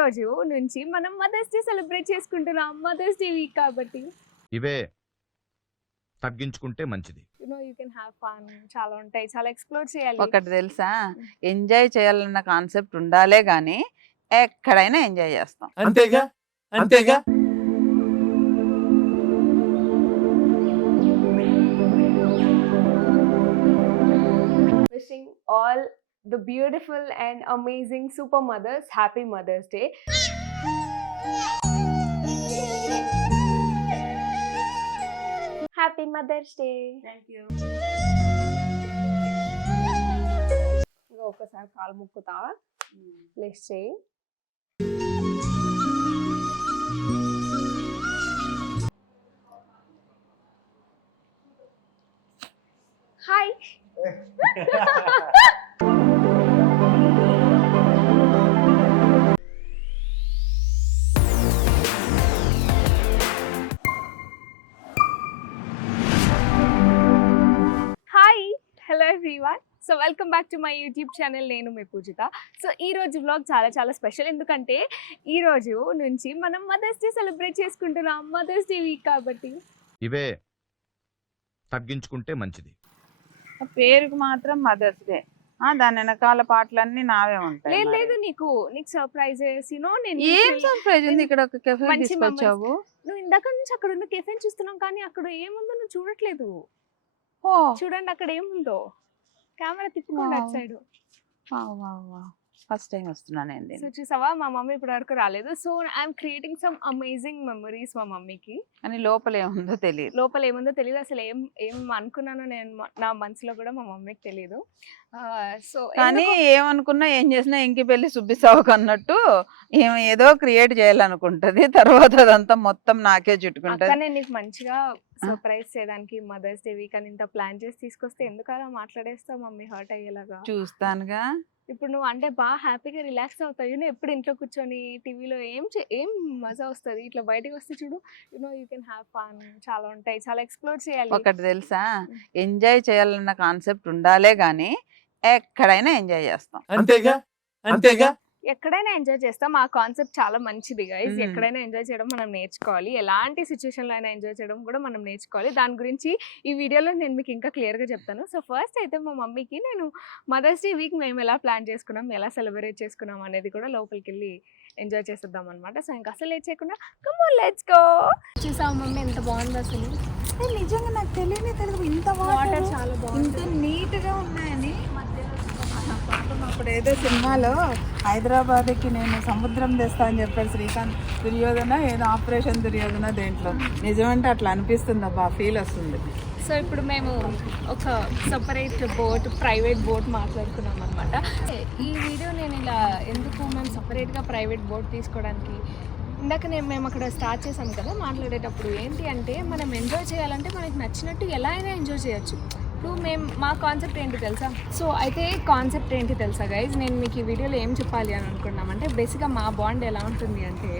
రోజు నుంచి మనం మదర్స్ డే సెలబ్రేట్ చేసుకుంటున్నాం. మదర్స్ డే వీక్ కాబట్టి ఇవే తగ్గించుకుంటే మంచిది. You can have fun. చాలా ఉంటాయి, చాలా ఎక్స్ప్లోర్ చేయాలి. ఒకటి తెలుసా, ఎంజాయ్ చేయాలన్న కాన్సెప్ట్ ఉండాలే గానీ ఎక్కడైనా ఎంజాయ్ చేస్తాం. అంతేగా అంతేగా. Wishing all the beautiful and amazing super mothers happy Mother's Day. Happy Mother's Day. Thank you. ఒకసారి కాలు ముక్కుతా, ప్లేస్ చేయి. Hi. Hi, hello everyone. So welcome back to my YouTube channel. నేను మీ పూజిత. సో ఈ రోజు వ్లాగ్ చాలా స్పెషల్, ఎందుకంటే ఈ రోజు నుంచి మనం మదర్స్ డే సెలబ్రేట్ చేసుకుంటున్నాం. మదర్స్ డే వీక్ కాబట్టి ఇవే తగ్గించుకుంటే మంచిది. పేరుకు మాత్రం మదర్స్ డే, దాని వెనకాల పాటలన్నీ నావే ఉంటాయి. లేదు నీకు సర్ప్రైజెస్. నేను ఏం సర్ప్రైజ్ ఉంది? ఇక్కడ ఒక కెఫే మంచి తీసుకొచ్చావు. నువ్వు ఇందాక నుంచి అక్కడ ఉన్న కెఫేని చూస్తున్నాం, కానీ అక్కడ ఏముందో నువ్వు చూడట్లేదు. ఓ చూడండి అక్కడ ఏముందో. కెమెరా తిప్పుకోండి అటు సైడ్. ఫస్ట్ టైం వస్తున్నానండి. సో చూసావా, మా మమ్మీ ఇప్పటి వరకు రాలేదు. So I'm creating some amazing memories మా మమ్మీకి. అని లోపల ఏముందో తెలియదు. లోపల ఏముందో తెలియదు. అసలు ఏం అనుకున్నానో నేను నా మనసులో కూడా మా మమ్మీకి తెలియదు. సో కానీ ఏమనుకున్నా ఏం చేసినా ఇంకి పెళ్లి సుబ్బిసావుకు అన్నట్టు ఏదో క్రియేట్ చేయాలనుకుంటది. తర్వాత అదంతా మొత్తం నాకే చుట్టుకుంటది. నేను నీకు మంచిగా సర్ప్రైజ్ చేయడానికి మదర్స్ డే వీక్ అని ఇంత ప్లాన్ చేసి తీసుకొస్తే ఎందుకు అలా మాట్లాడేస్తావు మమ్మీ హర్ట్ అయ్యేలాగా? చూస్తానుగా. ఇప్పుడు నువ్వు అంటే బాగా హ్యాపీగా రిలాక్స్ అవుతావు. నువ్వు ఎప్పుడు ఇంట్లో కూర్చొని టీవీలో ఏం మజా వస్తుంది. ఇట్లా బయటకు వస్తే చూడు, యూ కెన్ హ్యావ్ ఫన్. చాలా ఉంటాయి, చాలా ఎక్స్ప్లోర్ చేయాలి. ఒకటి తెలుసా, ఎంజాయ్ చేయాలన్న కాన్సెప్ట్ ఉండాలే గానీ ఎక్కడైనా ఎంజాయ్ చేస్తాం. అంతేగా అంతేగా. ఎక్కడైనా ఎంజాయ్ చేస్తాం. ఆ కాన్సెప్ట్ చాలా మంచిది గైస్. ఎక్కడైనా ఎంజాయ్ చేయడం మనం నేర్చుకోవాలి. ఎలాంటి సిచ్యువేషన్లో అయినా ఎంజాయ్ చేయడం కూడా మనం నేర్చుకోవాలి. దాని గురించి ఈ వీడియోలో నేను మీకు ఇంకా క్లియర్గా చెప్తాను. సో ఫస్ట్ అయితే మా మమ్మీకి నేను మదర్స్ డే వీక్ మేము ఎలా ప్లాన్ చేసుకున్నాం, ఎలా సెలబ్రేట్ చేసుకున్నాం అనేది కూడా లోపలికి వెళ్ళి ఎంజాయ్ చేసేద్దాం అనమాట. సో ఇంకా అసలు లేట్ చేయకుండా కమ్ ఆన్ లెట్స్ గో. చూసావు మమ్మీ ఎంత బాగుంది అసలు. నిజంగా నాకు తెలియదు ఇంత వాటర్ చాలా బాగుంది, ఇంత నీట్ గా ఉన్నాయని. అప్పుడు ఏదో సినిమాలో హైదరాబాద్కి నేను సముద్రం తెస్తా అని చెప్పాడు శ్రీకాంత్. దుర్యోధన ఏదో ఆపరేషన్ దుర్యోధన దేంట్లో. నిజమంటే అట్లా అనిపిస్తుంది అబ్బా, ఫీల్ వస్తుంది. సో ఇప్పుడు మేము ఒక సపరేట్ బోట్, ప్రైవేట్ బోట్ మాట్లాడుకున్నాం అనమాట. ఈ వీడియో నేను ఇలా ఎందుకు మేము సపరేట్గా ప్రైవేట్ బోట్ తీసుకోవడానికి, ఇందాక మేము అక్కడ స్టార్ట్ చేసాం కదా మాట్లాడేటప్పుడు, ఏంటి అంటే మనం ఎంజాయ్ చేయాలంటే మనకి నచ్చినట్టు ఎలా అయినా ఎంజాయ్ చేయొచ్చు. ఇప్పుడు మా కాన్సెప్ట్ ఏంటి తెలుసా? సో అయితే కాన్సెప్ట్ ఏంటి తెలుసా గైజ్, నేను మీకు ఈ వీడియోలో ఏం చెప్పాలి అని అనుకున్నామంటే, బేసిక్గా మా బాండ్ ఎలా ఉంటుంది అంటే,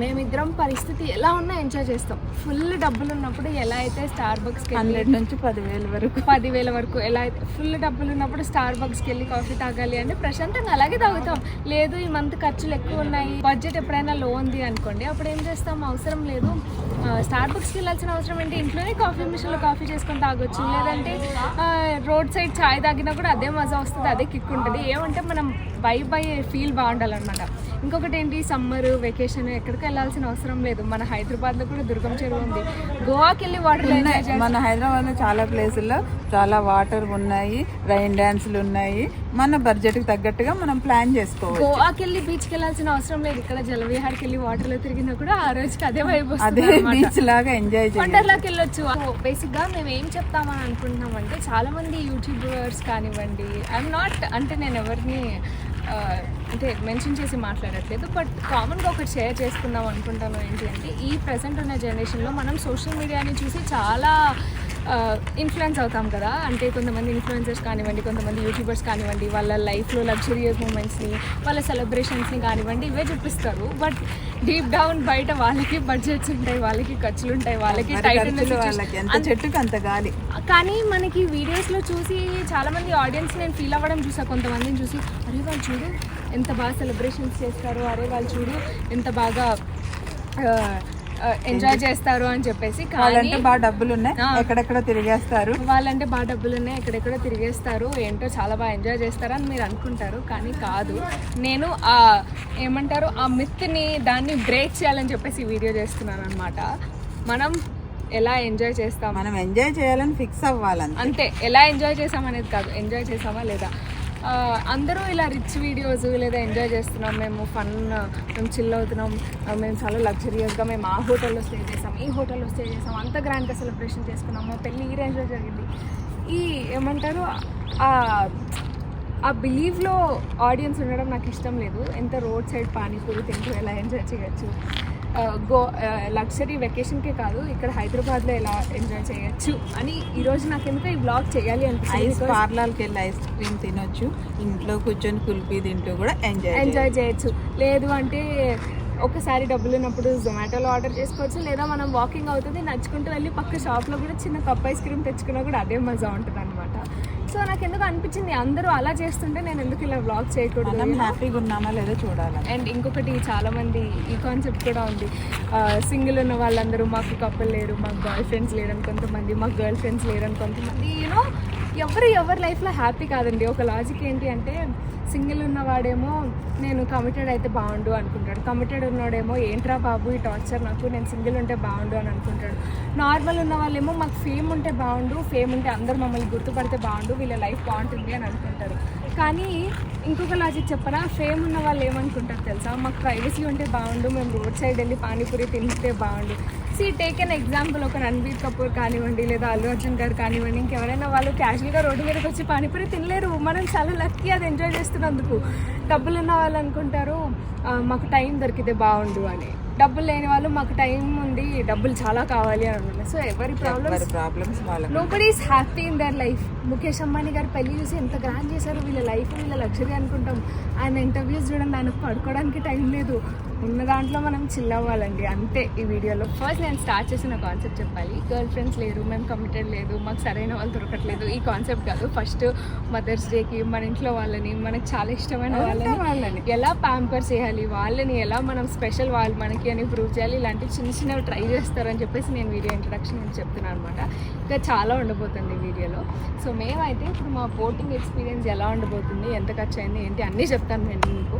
మేమిద్దరం పరిస్థితి ఎలా ఉన్నా ఎంజాయ్ చేస్తాం. ఫుల్ డబ్బులు ఉన్నప్పుడు ఎలా అయితే స్టార్ బక్స్కి 100 నుంచి 10,000 వరకు ఎలా అయితే ఫుల్ డబ్బులు ఉన్నప్పుడు స్టార్ బక్స్కి వెళ్ళి కాఫీ తాగాలి అంటే ప్రశాంతంగా అలాగే తాగుతాం. లేదు ఈ మంత్ ఖర్చులు ఎక్కువ ఉన్నాయి, బడ్జెట్ ఎప్పుడైనా లో ఉంది అనుకోండి, అప్పుడు ఏం చేస్తాం, అవసరం లేదు స్టార్ బక్స్కి వెళ్ళాల్సిన అవసరం ఏంటి, ఇంట్లోనే కాఫీ మిషన్లో కాఫీ చేసుకొని తాగొచ్చు. లేదంటే రోడ్ సైడ్ చాయ్ తాగినా కూడా అదే మజా వస్తుంది, అదే కిక్ ఉంటుంది. ఏమంటే మనం వైబ్ అయ్యే ఫీల్ బాగుండాలన్నమాట. ఇంకొకటి ఏంటి, సమ్మర్ వెకేషన్ ఎక్కడికి వెళ్ళాల్సిన అవసరం లేదు. మన హైదరాబాద్లో కూడా దుర్గం చెరువు ఉంది. గోవాకి వెళ్ళి వాటర్ ఉన్నాయి. మన హైదరాబాద్లో చాలా ప్లేసుల్లో చాలా వాటర్ ఉన్నాయి, రైన్ డ్యాన్సులు ఉన్నాయి. మన బడ్జెట్కి తగ్గట్టుగా మనం ప్లాన్ చేసుకోవాలి. గోవాకి వెళ్ళి బీచ్కి వెళ్ళాల్సిన అవసరం లేదు. ఇక్కడ జలవిహార్కి వెళ్ళి వాటర్లో తిరిగినా కూడా ఆ రోజుకి అదే వైబ్, అదే బీచ్ లాగా ఎంజాయ్ చేయాలి. వండర్లాకి వెళ్ళొచ్చు. బేసిక్గా మేము ఏం చెప్తామని అనుకుంటున్నామంటే, చాలా మంది యూట్యూబర్స్ కానివ్వండి, ఐఎమ్ నాట్ అంటే నేను ఎవరిని అంటే మెన్షన్ చేసి మాట్లాడట్లేదు, బట్ కామన్గా ఒకటి షేర్ చేసుకుందాం అనుకుంటాను. ఏంటి అంటే, ఈ ప్రజెంట్ ఉన్న జనరేషన్లో మనం సోషల్ మీడియాని చూసి చాలా ఇన్ఫ్లుయెన్స్ అవుతాం కదా. అంటే కొంతమంది ఇన్ఫ్లుయెన్సర్స్ కానివ్వండి, కొంతమంది యూట్యూబర్స్ కానివ్వండి, వాళ్ళ లైఫ్లో లగ్జరియస్ మూమెంట్స్ని, వాళ్ళ సెలబ్రేషన్స్ని కానివ్వండి ఇవే చూపిస్తారు. బట్ డీప్ డౌన్ బయట వాళ్ళకి బడ్జెట్స్ ఉంటాయి, వాళ్ళకి ఖర్చులు ఉంటాయి, వాళ్ళకి చెట్టుకి అంత గాలి. కానీ మనకి వీడియోస్లో చూసి చాలామంది ఆడియన్స్ నేను ఫీల్ అవ్వడం చూసా. కొంతమందిని చూసి, అరే వాళ్ళు చూడు ఎంత బాగా సెలబ్రేషన్స్ చేస్తారు, అరే వాళ్ళు చూడు ఎంత బాగా ఎంజాయ్ చేస్తారు అని చెప్పేసి. వాళ్ళంటే బాగా డబ్బులు ఉన్నాయి, ఎక్కడెక్కడ తిరిగేస్తారు, వాళ్ళంటే బాగా డబ్బులు ఉన్నాయి, ఎక్కడెక్కడో తిరిగేస్తారు, ఏంటో చాలా బాగా ఎంజాయ్ చేస్తారు అని మీరు అనుకుంటారు. కానీ కాదు, నేను ఏమంటారు ఆ మిత్ని దాన్ని బ్రేక్ చేయాలని చెప్పేసి ఈ వీడియో చేస్తున్నాను అనమాట. మనం ఎలా ఎంజాయ్ చేస్తాం, మనం ఎంజాయ్ చేయాలని ఫిక్స్ అవ్వాలని అంతే. ఎలా ఎంజాయ్ చేసాం అనేది కాదు, ఎంజాయ్ చేసామా లేదా. అందరూ ఇలా రిచ్ వీడియోస్ లేదా ఎంజాయ్ చేస్తున్నాం, మేము ఫన్, మేము చిల్ అవుతున్నాం, మేము చాలా లగ్జరియస్గా మేము ఆ హోటల్లో స్టే చేసాం, ఈ హోటల్లో స్టే చేసాం, అంత గ్రాండ్గా సెలబ్రేషన్ చేసుకున్నాము, పెళ్ళి ఈ రేంజ్లో జరిగింది. ఈ ఏమంటారు ఆ బిలీవ్లో ఆడియన్స్ ఉండడం నాకు ఇష్టం లేదు. ఎంత రోడ్ సైడ్ పానీపూరి తింటూ ఎలా ఎంజాయ్ చేయొచ్చు, లగ్జరీ వెకేషన్కే కాదు ఇక్కడ హైదరాబాద్లో ఎలా ఎంజాయ్ చేయొచ్చు అని ఈరోజు నాకు ఎందుకు ఈ బ్లాగ్ చేయాలి అనిపిస్తుంది. ఐస్ పార్లర్కి వెళ్ళి ఐస్ క్రీమ్ తినొచ్చు, ఇంట్లో కూర్చొని కుల్ఫీ తింటూ కూడా ఎంజాయ్ చేయొచ్చు. లేదు అంటే ఒకసారి డబ్బులు ఉన్నప్పుడు జొమాటోలో ఆర్డర్ చేసుకోవచ్చు, లేదా మనం వాకింగ్ అవుతుంది నడుచుకుంటూ వెళ్ళి పక్క షాప్లో కూడా చిన్న కప్ ఐస్ క్రీమ్ తెచ్చుకున్నా కూడా అదే మజా ఉంటుంది అనమాట. సో నాకు ఎందుకు అనిపించింది అందరూ అలా చేస్తుంటే నేను ఎందుకు ఇలా వ్లాగ్ చేయకూడదు, మనం హ్యాపీగా ఉన్నామా లేదో చూడాలి. అండ్ ఇంకొకటి చాలామంది ఈ కాన్సెప్ట్ కూడా ఉంది, సింగిల్ ఉన్న వాళ్ళందరూ మాకు కపుల్ లేరు, మాకు బాయ్ ఫ్రెండ్స్ లేరని కొంతమంది, మాకు గర్ల్ ఫ్రెండ్స్ లేరని కొంతమంది. యూనో ఎవరి లైఫ్లో హ్యాపీ కాదండి. ఒక లాజిక్ ఏంటి అంటే సింగిల్ ఉన్నవాడేమో నేను కమిటెడ్ అయితే బాగుండు అనుకుంటాడు, కమిటెడ్ ఉన్నవాడేమో ఏంట్రా బాబు ఈ టార్చర్ నాకు, నేను సింగిల్ ఉంటే బాగుండు అని అనుకుంటాడు. నార్మల్ ఉన్న వాళ్ళేమో మాకు ఫేమ్ ఉంటే బాగుండు, ఫేమ్ ఉంటే అందరూ మమ్మల్ని గుర్తుపడితే బాగుండు, వీళ్ళ లైఫ్ బాగుంటుంది అని అనుకుంటారు. కానీ ఇంకొక లాజిక్ చెప్పనా, ఫేమ్ ఉన్న వాళ్ళు ఏమనుకుంటారు తెలుసా, మాకు ప్రైవసీ ఉంటే బాగుండు, మేము రోడ్ సైడ్ వెళ్ళి పానీపూరి తింటే బాగుండు. టేక్ ఎన్ ఎగ్జాంపుల్, ఒక రణబీర్ కపూర్ కానివ్వండి, లేదా అల్లు అర్జున్ గారు కానివ్వండి, ఇంకెవరైనా వాళ్ళు క్యాజువల్గా రోడ్డు మీదకి వచ్చి పానీపూరి తినలేరు. మనం చాలా లక్కీ అది ఎంజాయ్ చేస్తున్నందుకు. డబ్బులు ఉన్న వాళ్ళు అనుకుంటారు మాకు టైం దొరికితే బాగుండు అని, డబ్బులు లేని వాళ్ళు మాకు టైం ఉంది డబ్బులు చాలా కావాలి అని అనుకుంటారు. సో ఎవరి problems nobody is happy in their life. Mukesh Ambani గారు పెళ్లి చూసి ఎంత గ్రాండ్ చేశారు, వీళ్ళ లైఫ్ వీళ్ళ లగ్జరీ అనుకుంటాం. ఆయన ఇంటర్వ్యూస్ చూడండి, ఆయనకు పడుకోవడానికి టైం లేదు, ఉన్న దాంట్లో మనం చిల్ అవ్వాలండి, అంతే. ఈ వీడియోలో ఫస్ట్ నేను స్టార్ట్ చేసిన కాన్సెప్ట్ చెప్పాలి. గర్ల్ ఫ్రెండ్స్ లేరు, మేము కమిటెడ్ లేదు, మాకు సరైన వాళ్ళు దొరకట్లేదు, ఈ కాన్సెప్ట్ కాదు. ఫస్ట్ మదర్స్ డేకి మన ఇంట్లో వాళ్ళని, మనకు చాలా ఇష్టమైన వాళ్ళని ఎలా ప్యాంపర్ చేయాలి, వాళ్ళని ఎలా మనం స్పెషల్ వాళ్ళు మనకి అని ప్రూవ్ చేయాలి, ఇలాంటి చిన్నవి ట్రై చేస్తారని చెప్పేసి నేను వీడియో ఇంట్రడక్షన్ నేను చెప్తున్నాను అనమాట. ఇంకా చాలా ఉండబోతుంది వీడియోలో. సో మేమైతే ఇప్పుడు మా బోటింగ్ ఎక్స్పీరియన్స్ ఎలా ఉండబోతుంది, ఎంత ఖర్చు అయింది ఏంటి అన్నీ చెప్తాను నేను మీకు.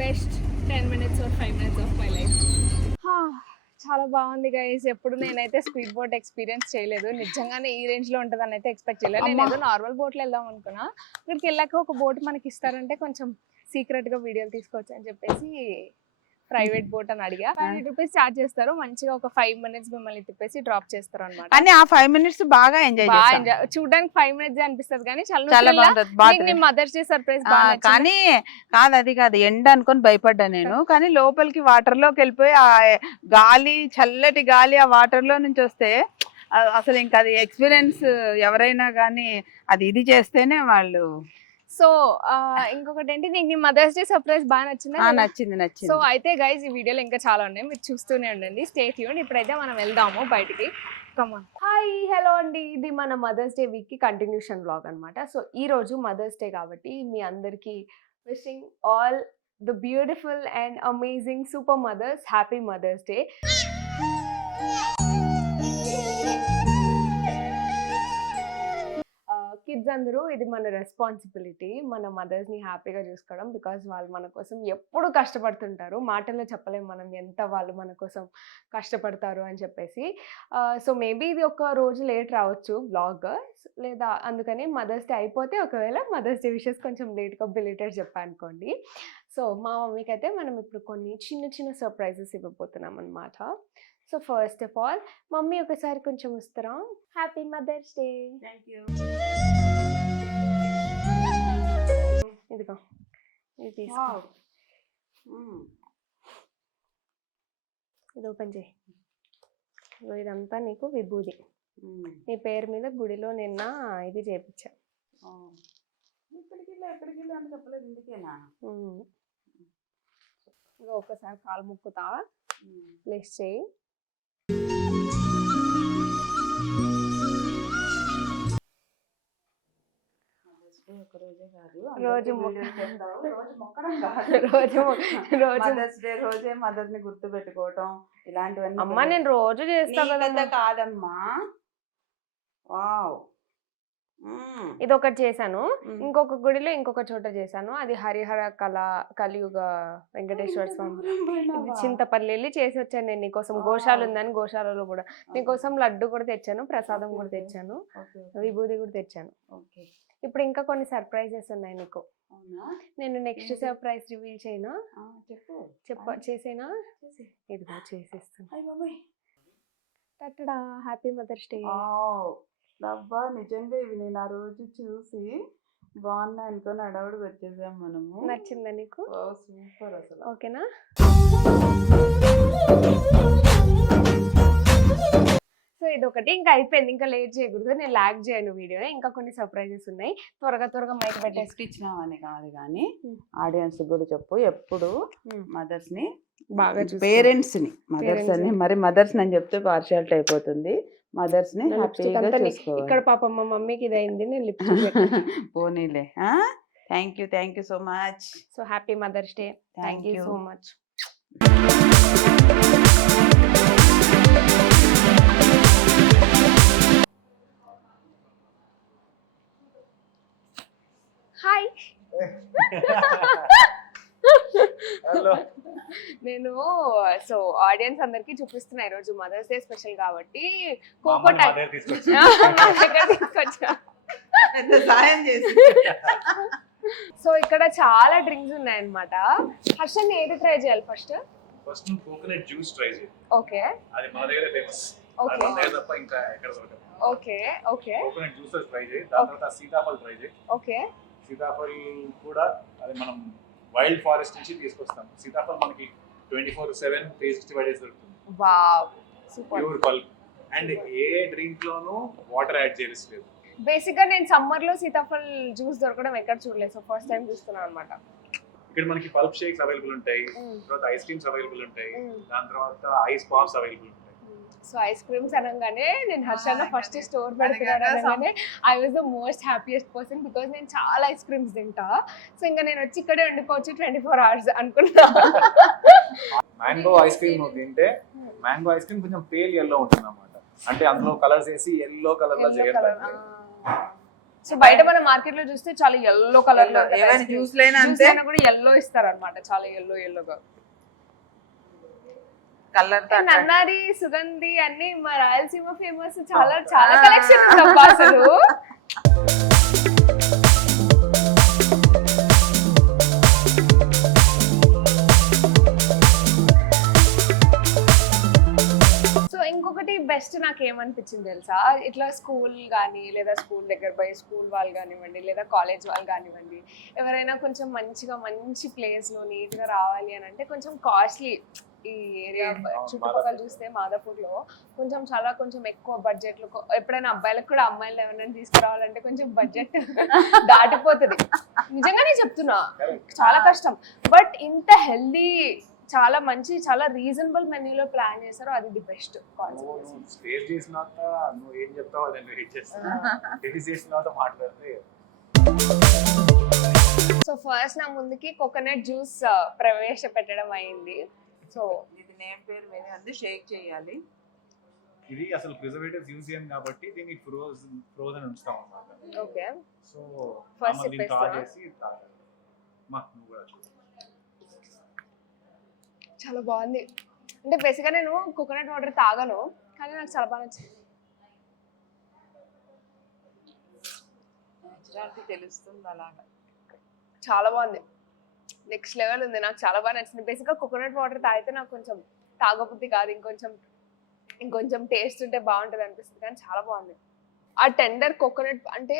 Best 10 minutes or 5 minutes of my life. చాలా బాగుంది గైస్. ఎప్పుడు నేనైతే స్పీడ్ బోట్ ఎక్స్పీరియన్స్ చేయలేదు, నిజంగానే ఈ రేంజ్ లో ఉంటుందని అయితే ఎక్స్పెక్ట్ చేయలేదు. నేను ఏదో నార్మల్ బోట్లో వెళ్దాం అనుకున్నా, ఇక్కడికి వెళ్ళాక ఒక బోట్ మనకి ఇస్తారంటే కొంచెం సీక్రెట్ గా వీడియోలు తీసుకోవచ్చు అని చెప్పేసి ప్రైవేట్ బోట్ అని అడిగా. 500 రూపీస్ చార్జ్ చేస్తారు, మంచిగా ఒక 5 minutes మిమ్మల్ని తిప్పేసి డ్రాప్ చేస్తారు అనమాట. అని ఆ 5 minutes బాగా ఎంజాయ్ చూడడానికి 5 minutes అనిపిస్తుంది కానీ చాలా బాగుంటది. మదర్స్ డే సర్ప్రైజ్ కానీ కాదు, అది కాదు, ఎండ అనుకొని భయపడ్డా నేను. కానీ లోపలికి వాటర్ లోకి వెళ్ళిపోయి ఆ గాలి, చల్లటి గాలి ఆ వాటర్ లో నుంచి వస్తే అసలు ఇంకా అది ఎక్స్పీరియన్స్ ఎవరైనా కానీ అది ఇది చేస్తేనే వాళ్ళు. సో ఇంకొకటి ఏంటి, నీకు నీ మదర్స్ డే సర్ప్రైజ్ బాగా నచ్చిందా? నచ్చింది. సో అయితే గైస్ ఈ వీడియోలో ఇంకా చాలా ఉన్నాయి, మీరు చూస్తూనే ఉండండి. Stay tuned. ఇప్పుడైతే మనం వెళ్దాము బయటికి. కమాన్. హాయ్ హలో అండి, ఇది మన మదర్స్ డే వీక్ కి కంటిన్యూషన్ బ్లాగ్ అనమాట. సో ఈ రోజు మదర్స్ డే కాబట్టి మీ అందరికి wishing all the beautiful and amazing super mothers happy mother's day. Kids అందరూ ఇది మన రెస్పాన్సిబిలిటీ, మన మదర్స్ని హ్యాపీగా చూసుకోవడం. బికాజ్ వాళ్ళు మన కోసం ఎప్పుడు కష్టపడుతుంటారు. మాటల్లో చెప్పలేము మనం ఎంత వాళ్ళు మన కోసం కష్టపడతారు అని చెప్పేసి. సో మేబీ ఇది ఒక రోజు లేట్ రావచ్చు బ్లాగ్, లేదా అందుకని మదర్స్ డే అయిపోతే ఒకవేళ మదర్స్ డే విషెస్ కొంచెం లేట్గా బిలేటెడ్ చెప్పాను అనుకోండి. సో మా మమ్మీకి అయితే మనం ఇప్పుడు కొన్ని చిన్న చిన్న సర్ప్రైజెస్ ఇవ్వబోతున్నాం అనమాట. So first of all mummy ఒకసారి కొంచెం వస్తారా? Happy mother's day. ఇదిగో ఇది తీసుకో. ఇది ఓపెన్ చేయి. ఇదంతా నీకు విభూది. నీ పేరు మీద గుడిలో నిన్న ఇది చేయించా. ఎక్కడికి అని చెప్పలేదు, ఇందుకేనా? ఇంకా ఒకసారి కాలు ముక్కుతా, ప్లేస్ చేయి. రోజు మదర్స్ డే రోజే మదర్ ని గుర్తు పెట్టుకోవటం ఇలాంటివన్నీ. అమ్మా నేను రోజు చేస్తా కదా. కాదమ్మా, వావ్. ఇది ఒకటి చేశాను, ఇంకొక గుడిలో ఇంకొక చోట చేశాను. అది హరిహర కలియుగ వెంకటేశ్వర స్వామి. ఇది చింతపల్లి వెళ్ళి చేసి వచ్చాను నేను నీకోసం. గోశాల ఉందని గోశాలలో కూడా నీకోసం లడ్డు కూడా తెచ్చాను, ప్రసాదం కూడా తెచ్చాను, విభూది కూడా తెచ్చాను. ఇప్పుడు ఇంకా కొన్ని సర్ప్రైజెస్ ఉన్నాయి నీకు. నేను నెక్స్ట్ సర్ప్రైజ్ రివీల్ చేయనా? చేసేనా? ఇదిగో చేసేస్తాను. టట్టడా, హ్యాపీ మదర్స్ డే. అబ్బా నిజంగా ఇవి నేను ఆ రోజు చూసి బాగున్నాయి అనుకొని అడవుడికి వచ్చేసాం మనము. నచ్చిందా నీకు? సూపర్ అసలు. ఓకేనా? సో ఇదొకటి ఇంకా అయిపోయింది, ఇంకా లేట్ చేయకూడదు, నేను లాగ్ చేయను వీడియో. ఇంకా కొన్ని సర్ప్రైజెస్ ఉన్నాయి, త్వరగా మైక్ పెట్టేసి ఇచ్చినామని కాదు కానీ ఆడియన్స్ కూడా చెప్పు, ఎప్పుడు మదర్స్ ని బాగా పేరెంట్స్ ని మదర్స్ అని మరి మదర్స్ అని చెప్తే పార్షియాలిటీ అయిపోతుంది. మదర్స్ ని హ్యాపీగా చూసుకోవాలి. ఇక్కడ పాపం మా మమ్మీకి ఇది అయింది, నేను లిప్స్టిక్ పోనీలే. Thank you so much. So happy mother's day. Thank you so much. Hi. నేను సో ఆడియన్స్ అందరికి చూపిస్తున్నా ఈరోజు మదర్స్ డే స్పెషల్ కాబట్టి కోకోట్ తీసుకొచ్చా. సాయం చేసి. సో ఇక్కడ చాలా డ్రింక్స్ ఉన్నాయన్నమాట. హర్షన్ ఏది ట్రై చేయాలి first? First coconut juice try చేయి. ఓకే, అది మన దగ్గర ఫేమస్. ఓకే మన దగ్గర తప్ప ఇంకా ఎక్కడ దొరకదు. Okay okay coconut juice try చేయి. దాని తర్వాత సీతాఫల్ ట్రై చేయి. ఓకే. సీతాఫల్ కూడా అది మనం వైల్డ్ ఫారెస్ట్ నుంచి తీసుకొస్తాం. సీతాఫల్ మనకి 24/7 365 డేస్ దొరుకుతుంది. Wow, super. Pure pulp. And A drink లోనూ వాటర్ యాడ్ చేయలేదు. బేసిక్ గా నేను సమ్మర్ లో సీతాఫల్ జ్యూస్ దొరకడం ఎక్కడ చూడలేదు, సో ఫస్ట్ టైం చూస్తున్నాను అన్నమాట. ఇక్కడ మనకి పల్ప్ షేక్స్ అవైలబుల్ ఉంటాయి, తర్వాత ఐస్ క్రీమ్స్ అవైలబుల్ ఉంటాయి, దాని తర్వాత ఐస్ పాప్స్ అవైలబుల్ ఉంటాయి. సో ఐస్ క్రీమ్స్ అనగానే నేను హర్షన్న ఫస్ట్ స్టోర్ పెడుతున్నాను అనగానే I was the most happiest person, because నేను చాలా ఐస్ క్రీమ్స్ తింటా. సో ఇంకా నేను వచ్చి ఇక్కడే ఉండిపోవచ్చు 24 hours అనుకున్నా. మ్యాంగో ఐస్ క్రీమ్ తింటే మ్యాంగో ఐస్ క్రీమ్ కొంచెం పేల్ ఎల్లో ఉంటుంది అన్నమాట, అంటే అందులో కలర్స్ వేసి ఎల్లో కలర్ లో చేయడం. సో బయట మన మార్కెట్ లో చూస్తే చాలా ఎల్లో కలర్ లో జ్యూస్ లైనా కూడా ఎల్లో ఇస్తారు అనమాట, చాలా ఎల్లోగా. కలర్ నన్నారి, సుగంధి అన్ని మా రాయలసీమ ఫేమస్. చాలా కలెక్షన్ ఉంది అసలు. సో ఇంకొకటి బెస్ట్ నాకు ఏమనిపించింది తెలుసా, ఇట్లా స్కూల్ కానీ లేదా స్కూల్ దగ్గర పోయి స్కూల్ వాళ్ళు కానివ్వండి లేదా కాలేజ్ వాళ్ళు కానివ్వండి, ఎవరైనా కొంచెం మంచి ప్లేస్లో నీట్గా రావాలి అని అంటే కొంచెం కాస్ట్లీ. ఈ ఏరియా చుట్టుపక్కల చూస్తే మాదాపూర్లో కొంచెం ఎక్కువ బడ్జెట్లో, ఎప్పుడైనా అబ్బాయిలకు కూడా అమ్మాయిలు ఎవరైనా తీసుకురావాలంటే కొంచెం బడ్జెట్ దాటిపోతుంది. నిజంగానే చెప్తున్నా, చాలా కష్టం. బట్ ఇంత హెల్దీ, చాలా మంచి, చాలా రీజనబుల్ మెన్యూలో ప్లాన్ చేశారు, అది ది బెస్ట్. స్టేజ్ చేసినాక నువ్వు ఏం చెప్తావు అది నేను హిట్ చేస్తాను. రిలీజ్ చేసినాక మాట్లాడితే. సో ఫస్ట్ నా ముందుకి కోకోనట్ జ్యూస్ ప్రవేశపెట్టడం అయింది. సో ఇది నేమ్ పేరు మీద ఉంది, షేక్ చేయాలి. ఇది అసలు ప్రిజర్వేటివ్స్ యూజ్ చేయం కాబట్టి దీన్ని ఫ్రోజన్ ఉంచుతాం అన్నమాట. ఓకే సో First దీన్ని చెప్పేస్తావా? కాజేసి తాగాలి. మా నువ్వు కూడా చూడు. చాలా బాగుంది. అంటే బేసిక్గా నేను కోకోనట్ వాటర్ తాగను, కానీ నాకు చాలా బాగా నచ్చింది. నేచురాలిటీ తెలుస్తుంది అలాగా. చాలా బాగుంది, నెక్స్ట్ లెవెల్ ఉంది. నాకు చాలా బాగా నచ్చింది. బేసిక్గా కోకోనట్ వాటర్ తాగితే నాకు కొంచెం తాగబుద్ధి కాదు, ఇంకొంచెం టేస్ట్ ఉంటే బాగుంటుంది అనిపిస్తుంది, కానీ చాలా బాగుంది. ఆ టెండర్ కోకోనట్ అంటే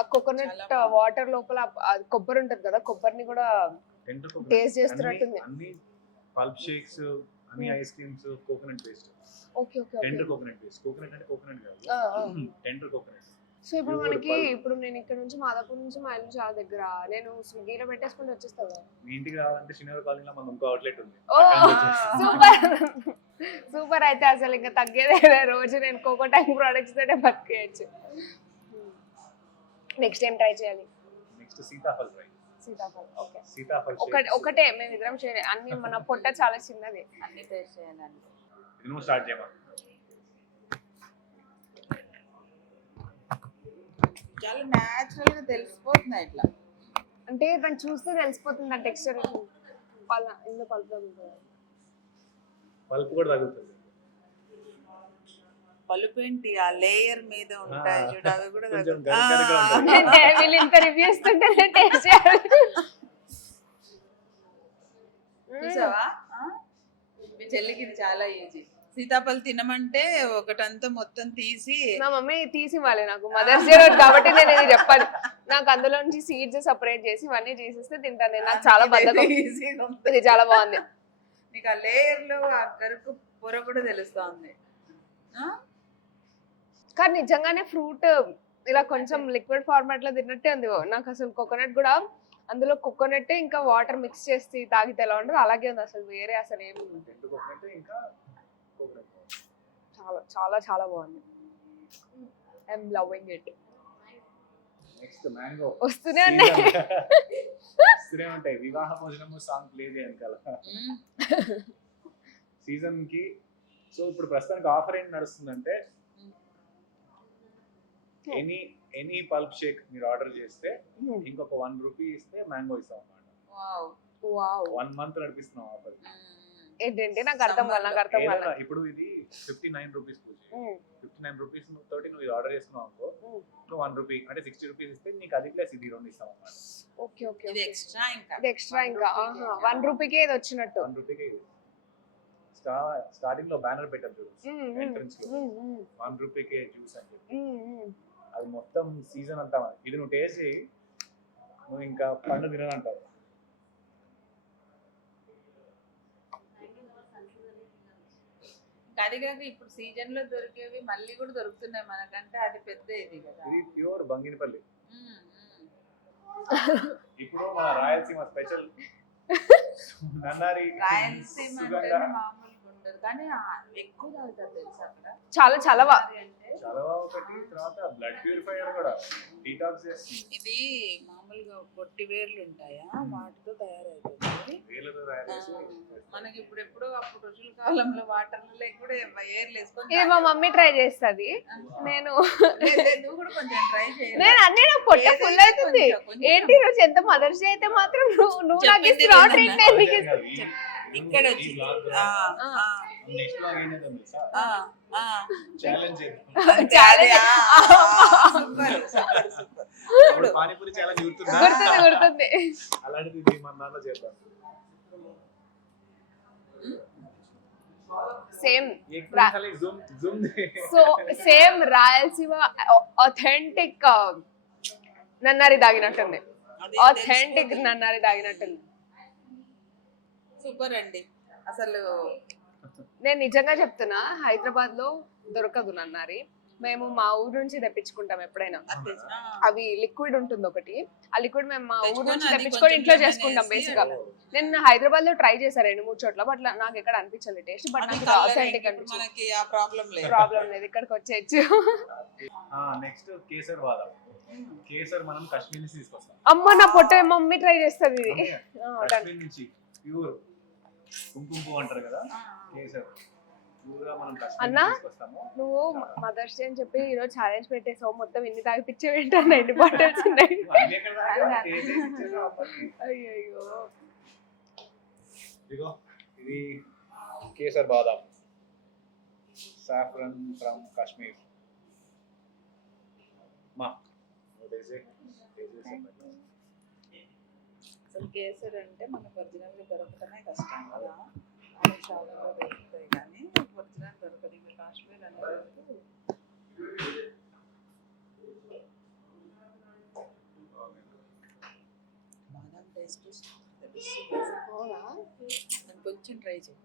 ఆ కోకోనట్ చాలా బాగుంది. వాటర్ లోపల ఆ కొబ్బరి ఉంటుంది కదా, కొబ్బరిని కూడా Tender coconut. టేస్ట్ చేస్తున్నట్టుంది. అన్ని పల్ప్ షేక్స్, అన్ని ice creams coconut based. Okay okay okay. Tender coconut based. Coconut అంటే కోకోనట్ కాదు, టెండర్ కోకోనట్. సో ఇప్పుడు Pure మనకి pulp. ఇప్పుడు నేను ఇక్కడ నుంచి మాదాపూర్ నుంచి మా ఇల్లు చాలా దగ్గర, నేను స్విగ్గీలో పెట్టేసుకుంటూ వచ్చేస్తా కదా. మీ ఇంటికి రావాలంటే శనివారం కాలనీలో మన ఇంకో అవుట్లెట్ ఉంది. ఓ సూపర్ సూపర్. అయితే అసలు ఇంకా తగ్గేదే రోజు నేను కోకో టైం ప్రోడక్ట్స్ తోటే బతికేయచ్చు. నెక్స్ట్ ఏం ట్రై చేయాలి? Next Sitaphal fry. సీతాఫలం. ఓకే, సీతాఫల్ ఒకటే మేము ఇద్దరం చేయాలి. అన్ని మన పొట్ట చాలా చిన్నది. అన్ని టేస్ట్ చేయాలండి. ఇది నువ్వు స్టార్ట్ చేయమా. చాలా న్యాచురల్ గా తెలిసిపోతున్నాయి ఇట్లా. అంటే దాన్ని చూస్తే తెలిసిపోతుంది ఆ టెక్స్చర్. ఇందులో పలుపు ఉంటుంది. పల్ప్ కూడా తగులుతుంది. పలుపేంటి ఆ లేయర్ మీద ఉంటాయి చూడు, అవి కూడా కొంచెం తగులుతాయి. గరికరిగా ఆ, ఉంటుంది. అంటే వీళ్ళు ఇంత రివ్యూ ఇస్తుంటే టేస్ట్ చేయాలి. చూసావా? మీ చెల్లికి ఇది చాలా ఈజీ. సీతాఫలం తినమంటే ఒకటంతా మొత్తం తీసి మా మమ్మీ తీసి ఇవ్వాలి నాకు, మదర్స్ డే రోజు కాబట్టి నేను ఇది చెప్పాలి. నాకు అందులో నుంచి సీడ్స్ సెపరేట్ చేసి ఇవన్నీ చేసేస్తే తింటాను నేను. నాకు చాలా బద్ధకం. ఈజీగా ఉంటుంది. ఇది చాలా బాగుంది. నీకు ఆ లేయర్ లో ఆ గరుకు పొర కూడా తెలుస్తుంది. కానీ నిజంగానే ఫ్రూట్ ఇలా కొంచెం లిక్విడ్ ఫార్మాట్ లో తిన్నట్టే ఉంది. నాకు అసలు కోకోనట్ కూడా అందులో కోకోనట్ ఇంకా వాటర్ మిక్స్ చేసి తాగితే ఎలా ఉంటుంది అలాగే ఉంది. అసలు వేరే అసలు ఏమి టెండర్ కోకోనట్ ఇంకా కోకోనట్. చాలా చాలా చాలా బాగుంది. I'm loving it. Next mango. వస్తూనే ఉన్నాయి. వస్తూనే ఉంటాయి. వివాహ భోజనము సాంగ్ ప్లే చేయాలి కదా సీజన్ కి. సో ఇప్పుడు ప్రస్తుతానికి ఆఫర్ ఏంటి నడుస్తుందంటే ఎనీ పల్ప్ షేక్ మీరు ఆర్డర్ చేస్తే ఇంకొక 1 రూపీ ఇస్తే మ్యాంగో ఇస్తాం అన్నమాట. వావ్. 1 మంత్ నడిపిస్తున్నాం ఆఫర్. ఏంటంటే నాకు అర్థం కాదు, నాకు అర్థం కాదు. ఇప్పుడు ఇది 59 రూపీస్ పూజ. 59 రూపీస్ తోటి నువ్వు ఇది ఆర్డర్ చేసుకున్నావు అనుకో, నువ్వు 1 రూపీ అంటే 60 రూపీస్ ఇస్తే నీకు అది ప్లస్ ఇది 2 ఇస్తాం అన్నమాట. Okay okay. ఇది ఎక్స్ట్రా ఇంకా. ఇది ఎక్స్ట్రా ఇంకా. 1 రూపీకే ఇది వచ్చినట్టు. 1 రూపీకే ఇది. స్టార్టింగ్ లో బ్యానర్ పెట్టారు చూడు ఎంట్రన్స్ లో, 1 రూపీకే జ్యూస్ అని చెప్పి. అది మొత్తం సీజన్ అంతా ఇది నువ్వు టేస్ట్ చేయి, నువ్వు ఇంకా పండు తిననంటావు. అదిగాక ఇప్పుడు సీజన్ లో దొరికేవి మళ్ళీ కూడా దొరుకుతున్నాయి మనకంటే, అది పెద్ద ఇది కదా. ఇది ప్యూర్ బంగినపల్లి. ఇప్పుడు మన రాయలసీమ స్పెషల్ నన్నారి రాయలసీమ సుగంధ. అంటే మామూలుగా ఉండదు, కానీ ఎక్కువ తాగుతారు తెలుసు అక్కడ. చాలా చలవ. అంటే చలవ ఒకటి, తర్వాత బ్లడ్ ప్యూరిఫైయర్ కూడా డిటాక్స్ చేస్తుంది. ఇది మామూలుగా పొట్టి వేర్లు ఉంటాయా, వాటితో తయారవుతుంది. వేలతో తయారు చేసి మనకి ఇప్పుడు ఎప్పుడో అప్పుడు రుచుల కాలంలో వాటర్ కూడా ఏర్లు వేసుకొని ఇది మా మమ్మీ ట్రై చేస్తుంది. నేను నువ్వు కూడా కొంచెం ట్రై చేయాలి. నేను అన్నీ నాకు పొట్ట ఫుల్ అవుతుంది. ఏంటి రోజు ఎంత మదర్స్ డే అయితే మాత్రం నువ్వు నాకు ఇస్తున్నావు ట్రీట్, నేను నీకు ఇస్తాను. ఇక్కడ వచ్చి నెక్స్ట్ లాగ్ ఏం చేద్దాం తెలుసా, ఛాలెంజ్ చేద్దాం. ఇప్పుడు పానీపూరి ఛాలెంజ్ గుర్తుందా? గుర్తుంది. అలాంటిది ఇది మన నాన్న చేద్దాం. Same zoom so same Rayalaseema authentic నన్నారి తాగినట్టుంది. ఆథెంటిక్ నన్నారి తాగినట్టుంది. సూపర్ అండి. అసలు నేను నిజంగా చెప్తున్నా, హైదరాబాద్ లో దొరకదు నన్నారి. మేము మా ఊరు నుంచి తెప్పించుకుంటాం ఎప్పుడైనా. అవి లిక్విడ్ ఉంటుంది ఒకటి, ఆ లిక్విడ్ మేము మా ఊరు నుంచి తెప్పించుకొని ఇంట్లో చేసుకుంటాం బేసిక్ గా. నేను హైదరాబాద్ లో ట్రై చేశాను 2-3 చోట్ల, బట్ నాకు ఎక్కడ అనిపించలేదు టేస్ట్. బట్ నాకు ఆథెంటిక్ అనిపించింది. ప్రాబ్లం లేదు, ఇక్కడికి వచ్చేయచ్చు. నెక్స్ట్ కేసర్ బాదం. కేసర్ మనం కాశ్మీర్ నుంచి తీసుకొస్తాం. అమ్మ నా పొట్ట మమ్మీ ట్రై చేస్తుంది ఇది. కాశ్మీర్ నుంచి ప్యూర్ కుంకుమ పువ్వు అంటారు కదా, కేసర్ ప్యూర్గా మనం అన్నా? కష్టం తీసుకొస్తాము. నువ్వు మదర్స్ డే అని చెప్పి ఈరోజు ఛాలెంజ్ పెట్టేసావు, మొత్తం ఇన్ని తాగిపిచ్చే ఏంటన్నా, ఎన్ని బాటిల్స్ ఉన్నాయి. అన్నీ ఎక్కడ తాగాలి? టేస్ట్ చేసి ఇచ్చేసాం అమ్మకి. అయ్యో ఇదిగో ఇది కేసర్ బాదాం, సాఫ్రన్ ఫ్రమ్ కాశ్మీర్. మా అసలు కేసర్ అంటే మనకు ఒరిజినల్గా దొరకటమే కష్టం కదా, అన్ని షాపుల్లో దొరుకుతాయి కానీ ఒరిజినల్ దొరకదు. ఇంకా కాశ్మీర్ అనేది బాదం టేస్ట్ అవునా, కొంచెం ట్రై చేయి.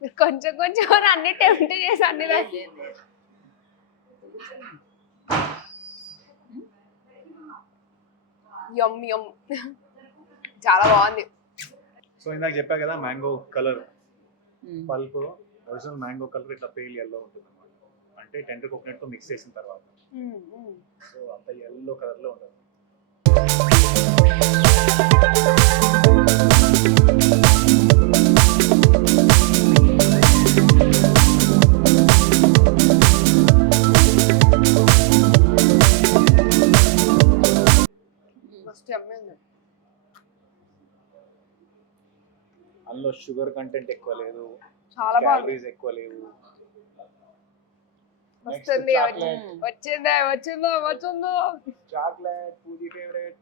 మీరు కొంచెం కొంచెం అన్ని టెంప్ట్ చేసి అన్ని యమ్ యమ్, చాలా బాగుంది. సో ఇందాక చెప్పా కదా mango colour pulp, original mango colour ఇట్లా పేల్ ఎల్లో ఉంటుంది అన్నమాట. అంటే టెండర్ కోకోనట్ తో మిక్స్ చేసిన తర్వాత సో అంత ఎల్లో కలర్ లో ఉంటుంది. అందులో షుగర్ కంటెంట్ ఎక్కువ లేదు, చాలా బాగుంది, క్యాలరీస్ ఎక్కువ లేవు. వస్తుంది వచ్చిందా వచ్చిందో వచ్చిందో. Chocolate Pooji favourite.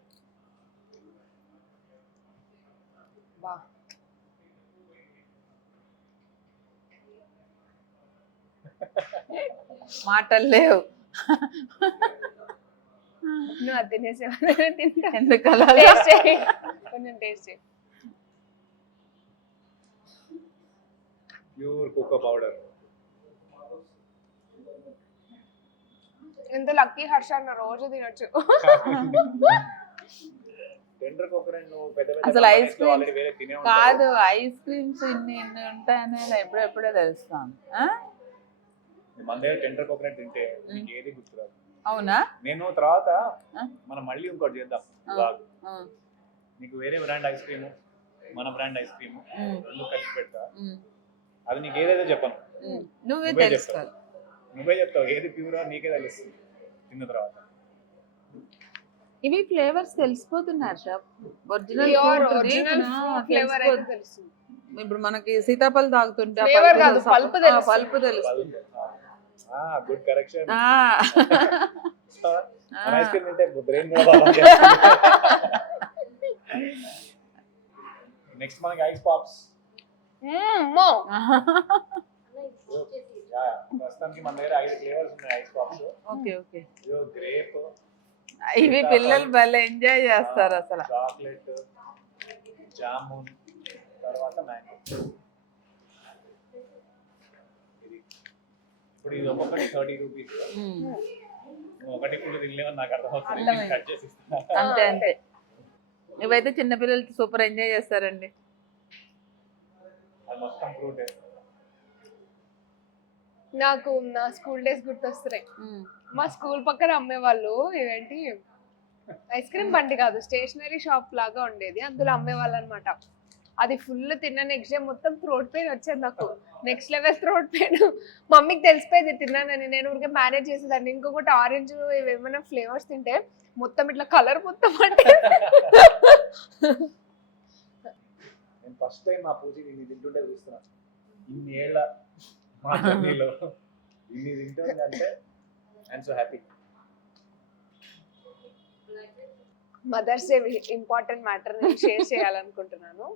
బా మాటలు లేవు. నువ్వు అది తినేసేవా? తింటా, ఎందుకలా టేస్ట్ చేయి, కొంచెం టేస్ట్ చేయి. Pure cocoa powder. ఎంత లక్కీ హర్ష, అన్న రోజు తినొచ్చు. టెండర్ కోకోనట్ నువ్వు పెద్ద పెద్ద అసలు ఐస్ క్రీమ్ ఆల్రెడీ వేరే తినే ఉంటావు. కాదు, ఐస్ క్రీమ్స్ ఇన్ని ఉంటాయని ఎప్పుడెప్పుడే తెలుస్తాను. మన దగ్గర టెండర్ కోకోనట్ తింటే నీకు ఏది గుర్తురాదు. అవునా? నేను తర్వాత మనం మళ్ళీ ఇంకోటి చేద్దాం. ఆ. నీకు వేరే బ్రాండ్ ఐస్ క్రీమ్, మన బ్రాండ్ ఐస్ క్రీమ్ రెండు కలిసి పెడతా. అది నీకు ఏదైతే చెప్పను, నువ్వే నువ్వే తెలుసుకోవాలి. నువ్వే చెప్తావు ఏది ప్యూరా, నీకే తెలుస్తుంది తిన్న తర్వాత. ఇవి ఫ్లేవర్స్ తెలిసిపోతున్నారు షాప్. ఒరిజినల్ ఫ్లేవర్ అయితే తెలుస్తుంది. ఇప్పుడు మనకి సీతాఫలం తాగుతుంటే Flavor కాదు, పల్ప్ తెలుస్తుంది. పల్పు తెలుస్తుంది. Good correction. ఆ. ఐస్ క్రీమ్ తింటే బ్రెయిన్ కూడా బాగా చేస్తుంది. నెక్స్ట్ మనకి ఐస్ పాప్స్. ప్రస్తుతానికి మన దగ్గర 5 ఫ్లేవర్స్ ఉన్నాయి ice pops. Okay okay. Grape, ఇవి పిల్లలు భలే ఎంజాయ్ చేస్తారు అసలు. చాక్లెట్, జామున్, తర్వాత మ్యాంగో. ఇప్పుడు ఇది ఒక్కొక్కటి 30 రూపీస్. నువ్వు ఒకటి కూడా తినలేవని నాకు అర్థమవుతుంది. కట్ చేసి ఇస్తున్నా. అంతే అంతే. ఇవైతే చిన్నపిల్లలకి సూపర్ ఎంజాయ్ చేస్తారండి. అది మొత్తం ఫ్రూట్. నాకు నా స్కూల్ డేస్ గుర్తొస్తున్నాయి. మా స్కూల్ పక్కన అమ్మేవాళ్ళు ఇవేంటి ఐస్ క్రీమ్ బండి కాదు, స్టేషనరీ షాప్ లాగా ఉండేది, అందులో అమ్మేవాళ్ళు అనమాట. అది ఫుల్ తిన్న నెక్స్ట్ డే మొత్తం థ్రోట్ పెయిన్ వచ్చేది నాకు, నెక్స్ట్ లెవెల్ థ్రోట్ పెయిన్. మమ్మీకి తెలిసిపోయింది తిన్నానని, నేను ఊరికే మేనేజ్ చేసేదాన్ని. ఇంకొకటి ఆరెంజ్ ఏమైనా ఫ్లేవర్స్ తింటే మొత్తం ఇట్లా కలర్ మొత్తం అంటే. నేను ఫస్ట్ టైం మా పూజ ఇన్ని తింటుంటే చూస్తున్నాను. ఇన్ని ఏళ్ళ మా జర్నీలో ఇన్ని తింటుందంటే I'm so happy. Mother's day important matter నేను షేర్ చేయాలనుకుంటున్నాను.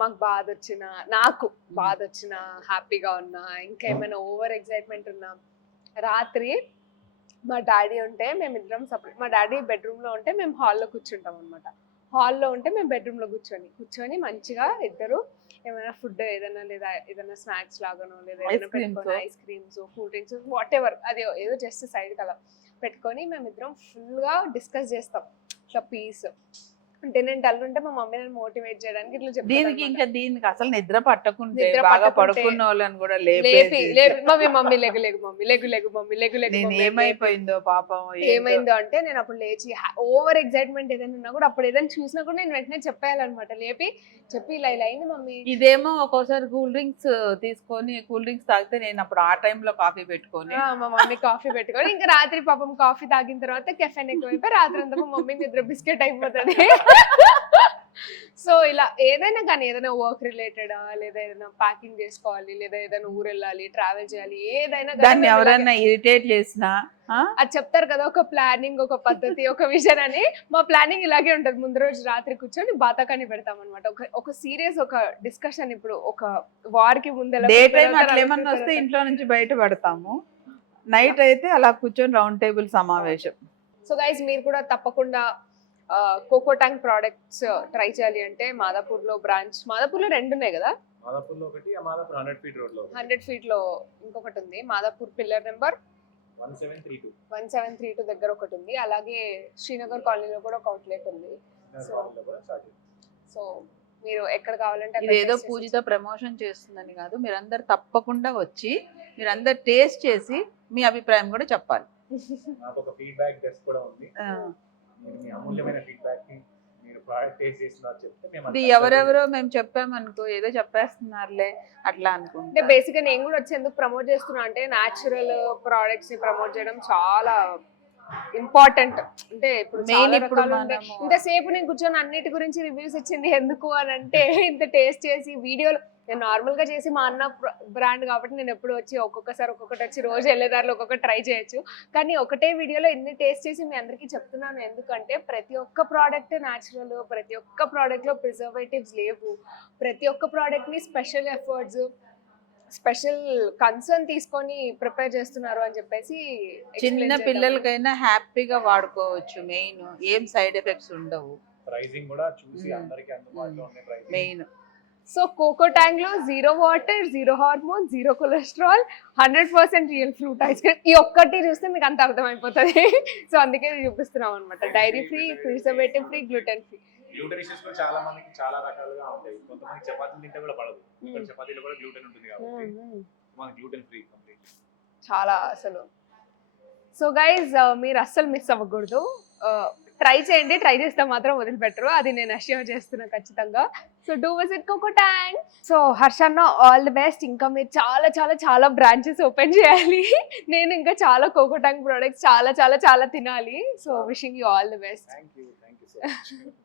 మాకు బాధ వచ్చినా, నాకు బాధ వచ్చినా, హ్యాపీగా ఉన్నా, ఇంకా ఏమైనా ఓవర్ ఎక్సైట్మెంట్ ఉన్నా, రాత్రి మా డాడీ ఉంటే మేమిద్దరం సపరేట్, మా డాడీ బెడ్రూమ్లో ఉంటే మేము హాల్లో కూర్చుంటాం అనమాట. హాల్లో ఉంటే మేము బెడ్రూమ్లో కూర్చొని మంచిగా ఇద్దరు ఏమైనా ఫుడ్ ఏదైనా, లేదా ఏదైనా స్నాక్స్ లాగానో, లేదా ఏదైనా పెట్టుకొని ice creams, cool drinks, what ever, అది ఏదో జస్ట్ సైడ్ కలా పెట్టుకొని మేమిద్దరం ఫుల్గా డిస్కస్ చేస్తాం. ఇట్లా పీస్ అంటే నేను డల్ ఉంటే మా మమ్మీ నన్ను మోటివేట్ చేయడానికి ఇట్లా చెప్తాను. దీనికి అసలు నిద్ర పట్టకుంటే నిద్ర బాగా పట్టకుంటే పడుకున్న వాళ్ళని కూడా లేపి మమ్మీ లేగు మమ్మీ నేను ఏమైపోయిందో పాపం ఏమైందో అంటే నేను అప్పుడు లేచి ఓవర్ ఎక్సైట్మెంట్ ఏదైనా ఉన్నా కూడా అప్పుడు ఏదైనా చూసినా కూడా నేను వెంటనే చెప్పేయాలన్నమాట. చెప్పి ఇలా అయింది మమ్మీ. ఇదేమో ఒక్కోసారి కూల్ డ్రింక్స్ తీసుకొని కూల్ డ్రింక్స్ తాగితే నేను అప్పుడు ఆ టైంలో కాఫీ పెట్టుకొని మా మమ్మీ కాఫీ పెట్టుకొని ఇంకా రాత్రి పాపం కాఫీ తాగిన తర్వాత కెఫెన్ ఎక్కువైపోయి రాత్రి అంతా మా మమ్మీ నిద్ర బిస్కెట్ అయిపోతుంది. సో ఇలా ఏదైనా కానీ ఏదైనా వర్క్ రిలేటెడ్ లేదా ఏదైనా ప్యాకింగ్ చేసుకోవాలి లేదా ఏదైనా ఊరు వెళ్ళాలి ట్రావెల్ చేయాలి ఏదైనా దాన్ని ఎవరైనా ఇరిటేట్ చేసినా అది చెప్తారు కదా ఒక ప్లానింగ్ ఒక పద్ధతి ఒక విజన్ అని. మా ప్లానింగ్ ఇలాగే ఉంటది. ముందు రోజు రాత్రి కూర్చొని బాతాకాన్ని పెడతాం అనమాట. ఒక సీరియస్ ఒక డిస్కషన్. ఇప్పుడు ఒక వారికి ముందు డే టైం అట్లా ఏమన్నా వస్తే ఇంట్లో నుంచి బయట పడతాము. నైట్ అయితే అలా కూర్చొని రౌండ్ టేబుల్ సమావేశం. సో గైస్ మీరు కూడా తప్పకుండా కోకో ట్యాంక్ ప్రోడక్ట్స్ ట్రై చేయాలి అంటే మాదాపూర్లో బ్రాంచ్, మాదాపూర్లో 2 ఉన్నాయి కదా, మాదాపూర్లో ఒకటి, మాదాపూర్ 100 feet రోడ్ లో 100 feet లో ఇంకొకటి ఉంది. మాదాపూర్ పిల్లర్ నెంబర్ 1732 దగ్గర ఒకటి ఉంది. అలాగే శ్రీనగర్ కాలనీలో కూడా ఒక అవుట్లెట్ ఉంది. సో మీరు ఎక్కడ కావాలంటే ఏదో పూజతో ప్రమోషన్ చేస్తుందని కాదు, మీరందరు తప్పకుండా వచ్చి మీరందరు టేస్ట్ చేసి మీ అభిప్రాయం కూడా చెప్పాలి. నాకు ఒక ఫీడ్బ్యాక్ టెస్ట్ కూడా ఉంది. మీ అమూల్యమైన ఫీడ్బ్యాక్ ని మీరు ప్రోడక్ట్ టేస్ట్ చేస్తున్నారు చెప్తే ఇది ఎవరెవరో మేము చెప్పామనుకో ఏదో చెప్పేస్తున్నారులే అట్లా అనుకుంటే. అంటే బేసిక్ గా నేను కూడా వచ్చి ఎందుకు ప్రమోట్ చేస్తున్నా అంటే న్యాచురల్ ప్రోడక్ట్స్ ని ప్రమోట్ చేయడం చాలా ఇంపార్టెంట్. అంటే ఇప్పుడు ఇంతసేపు నేను కూర్చొని అన్నిటి గురించి రివ్యూస్ ఇచ్చింది ఎందుకు అని అంటే ఇంత టేస్ట్ చేసి వీడియోలో నేను నార్మల్ గా చేసి మా అన్న బ్రాండ్ కాబట్టి నేను ఎప్పుడు వచ్చి ఒక్కొక్కసారి ఒక్కొక్కటి వచ్చి రోజు వెళ్ళేదారిలో ఒక్కొక్కటి ట్రై చేయొచ్చు. కానీ ఒకటే వీడియోలో ఎన్ని టేస్ట్ చేసి మీ అందరికీ చెప్తున్నాను. ఎందుకంటే ప్రతి ఒక్క ప్రోడక్ట్ న్యాచురల్, ప్రతి ఒక్క ప్రోడక్ట్ లో ప్రిజర్వేటివ్స్ లేవు, ప్రతి ఒక్క ప్రోడక్ట్ ని స్పెషల్ ఎఫర్ట్స్ స్పెషల్ కన్సర్న్ తీసుకొని ప్రిపేర్ చేస్తున్నారు అని చెప్పేసి. చిన్న పిల్లలకైనా హ్యాపీగా వాడుకోవచ్చు. మెయిన్ ఏం సైడ్ ఎఫెక్ట్స్ ఉండవు. ప్రైసింగ్ కూడా చూసి అందరికీ అందుబాటులో ఉండే ప్రైసింగ్ మెయిన్. సో కోకో ట్యాంగ్ లో 0 water, 0 hormone, 0 cholesterol, 100% real fruit ice cream. ఈ ఒక్కటి చూస్తే మీకు అంత అర్థమైపోతుంది. సో అందుకే చూపిస్తున్నాం అనమాట. Dairy free, preservative free, gluten free. Gluten issues కూడా చాలా మందికి చాలా రకాలుగా ఉంటాయి. కొంతమంది చపాతీలు తింటే కూడా పడదు. చపాతీలో కూడా గ్లూటెన్ ఉంటుంది కాబట్టి మనకి గ్లూటెన్ ఫ్రీ కంప్లీట్. చాలా అసలు. సో గైజ్ మీరు అస్సలు మిస్ అవ్వకూడదు. ట్రై చేయండి. ట్రై చేస్తే మాత్రం వదిలిపెట్టరు, అది నేను అష్యూర్ చేస్తున్నా ఖచ్చితంగా. So do visit coco tank. So హర్షన్న ఆల్ ది బెస్ట్. ఇంకా మీరు చాలా చాలా చాలా బ్రాంచెస్ ఓపెన్ చేయాలి. నేను ఇంకా చాలా కోకో ట్యాంక్ ప్రోడక్ట్స్ చాలా చాలా చాలా తినాలి. So wishing you all the best. Thank you so much.